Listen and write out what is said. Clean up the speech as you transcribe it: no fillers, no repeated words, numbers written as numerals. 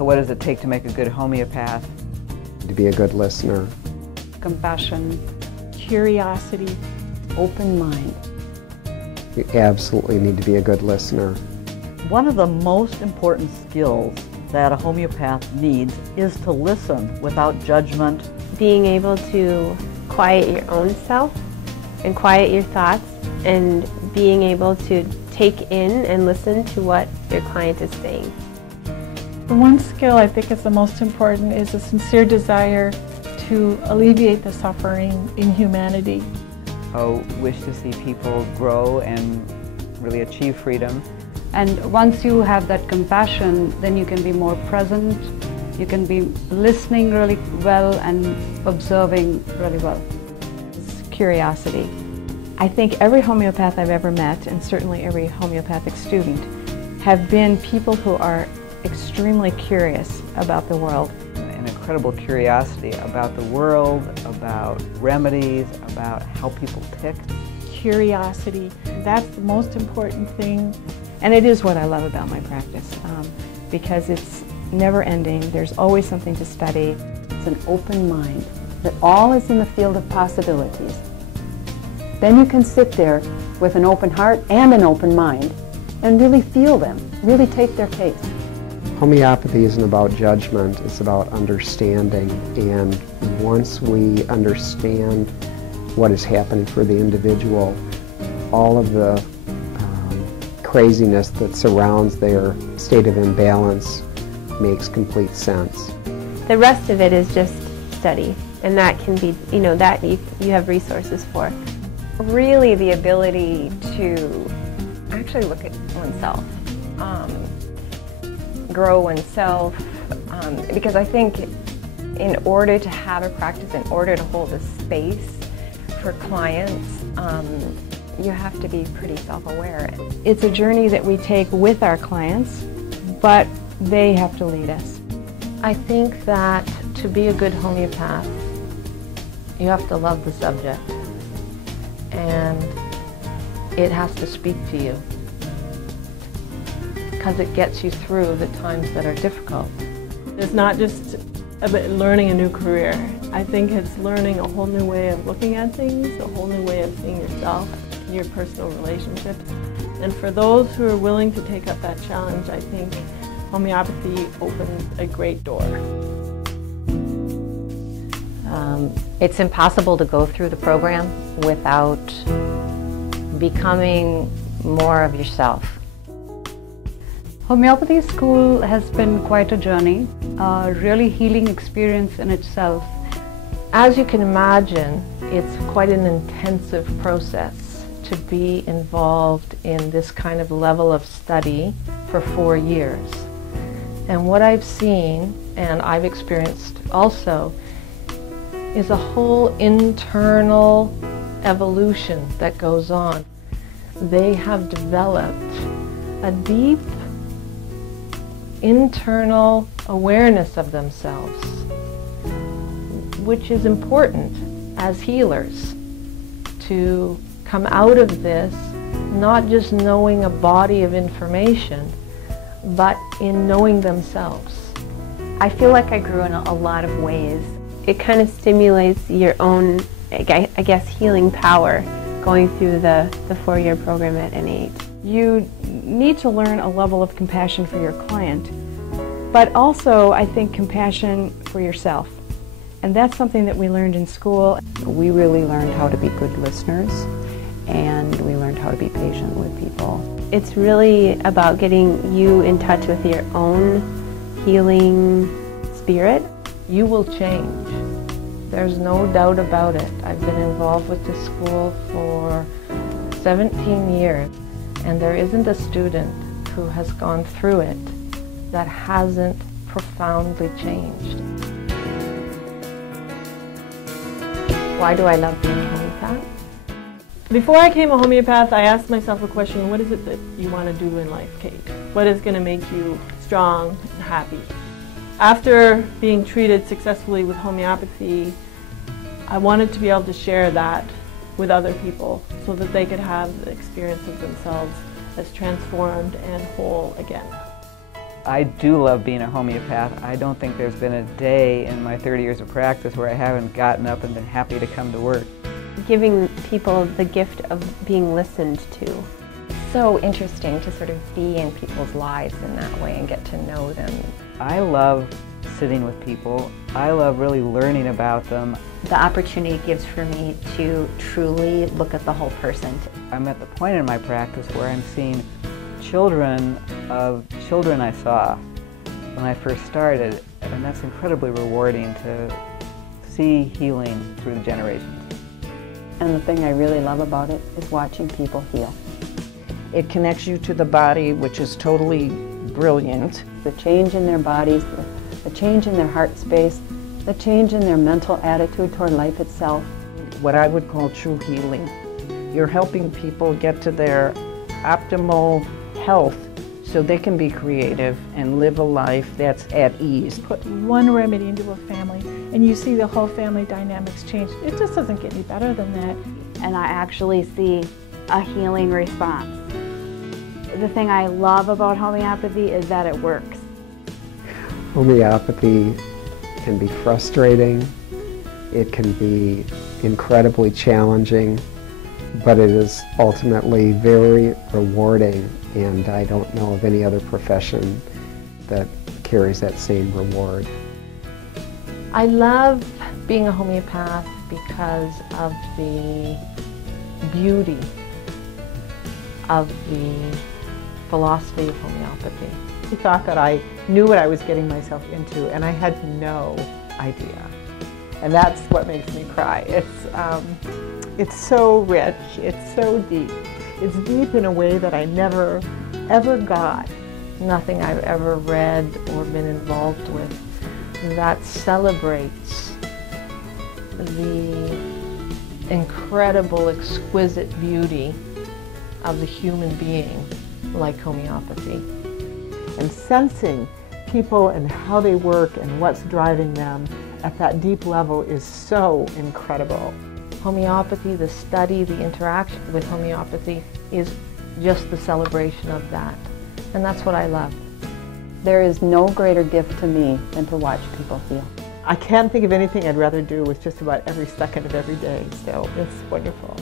So what does it take to make a good homeopath? To be a good listener. Compassion. Curiosity. Open mind. You absolutely need to be a good listener. One of the most important skills that a homeopath needs is to listen without judgment. Being able to quiet your own self and quiet your thoughts, and being able to take in and listen to what your client is saying. The one skill I think is the most important is a sincere desire to alleviate the suffering in humanity. Wish to see people grow and really achieve freedom. And once you have that compassion, then you can be more present, you can be listening really well and observing really well. It's curiosity. I think every homeopath I've ever met, and certainly every homeopathic student, have been people who are extremely curious about the world. An incredible curiosity about the world, about remedies, about how people pick. Curiosity, that's the most important thing. And it is what I love about my practice, because it's never ending. There's always something to study. It's an open mind, that all is in the field of possibilities. Then you can sit there with an open heart and an open mind and really feel them, really take their case. Homeopathy isn't about judgment, it's about understanding. And once we understand what is happening for the individual, all of the craziness that surrounds their state of imbalance makes complete sense. The rest of it is just study, and that can be, that you have resources for. Really the ability to actually look at oneself, grow oneself, because I think in order to have a practice, in order to hold a space for clients, you have to be pretty self-aware. It's a journey that we take with our clients, but they have to lead us. I think that to be a good homeopath, you have to love the subject, and it has to speak to you, because it gets you through the times that are difficult. It's not just about learning a new career. I think it's learning a whole new way of looking at things, a whole new way of seeing yourself, your personal relationships. And for those who are willing to take up that challenge, I think homeopathy opens a great door. It's impossible to go through the program without becoming more of yourself. Homeopathy school has been quite a journey, a really healing experience in itself. As you can imagine, it's quite an intensive process to be involved in this kind of level of study for 4 years. And what I've seen, and I've experienced also, is a whole internal evolution that goes on. They have developed a deep internal awareness of themselves, which is important as healers, to come out of this not just knowing a body of information, but in knowing themselves. I feel like I grew in a lot of ways. It kind of stimulates your own, I guess, healing power going through the 4-year program at NAH. You need to learn a level of compassion for your client, but also, I think, compassion for yourself. And that's something that we learned in school. We really learned how to be good listeners, and we learned how to be patient with people. It's really about getting you in touch with your own healing spirit. You will change. There's no doubt about it. I've been involved with this school for 17 years, and there isn't a student who has gone through it that hasn't profoundly changed. Why do I love being a homeopath? Before I became a homeopath, I asked myself a question: what is it that you want to do in life, Kate? What is going to make you strong and happy? After being treated successfully with homeopathy, I wanted to be able to share that with other people so that they could have the experience of themselves as transformed and whole again. I do love being a homeopath. I don't think there's been a day in my 30 years of practice where I haven't gotten up and been happy to come to work. Giving people the gift of being listened to. So interesting to sort of be in people's lives in that way and get to know them. I love sitting with people. I love really learning about them. The opportunity it gives for me to truly look at the whole person. I'm at the point in my practice where I'm seeing children of children I saw when I first started, and that's incredibly rewarding to see healing through the generations. And the thing I really love about it is watching people heal. It connects you to the body, which is totally brilliant. The change in their bodies, the change in their heart space, the change in their mental attitude toward life itself. What I would call true healing. You're helping people get to their optimal health so they can be creative and live a life that's at ease. Put one remedy into a family and you see the whole family dynamics change. It just doesn't get any better than that. And I actually see a healing response. The thing I love about homeopathy is that it works. Homeopathy can be frustrating, it can be incredibly challenging, but it is ultimately very rewarding, and I don't know of any other profession that carries that same reward. I love being a homeopath because of the beauty of the philosophy of homeopathy. I thought that I knew what I was getting myself into, and I had no idea. And that's what makes me cry. It's so rich, it's so deep. It's deep in a way that I never, ever got. Nothing I've ever read or been involved with that celebrates the incredible, exquisite beauty of the human being like homeopathy. And sensing people and how they work and what's driving them at that deep level is so incredible. Homeopathy, the study, the interaction with homeopathy is just the celebration of that. And that's what I love. There is no greater gift to me than to watch people heal. I can't think of anything I'd rather do with just about every second of every day, so it's wonderful.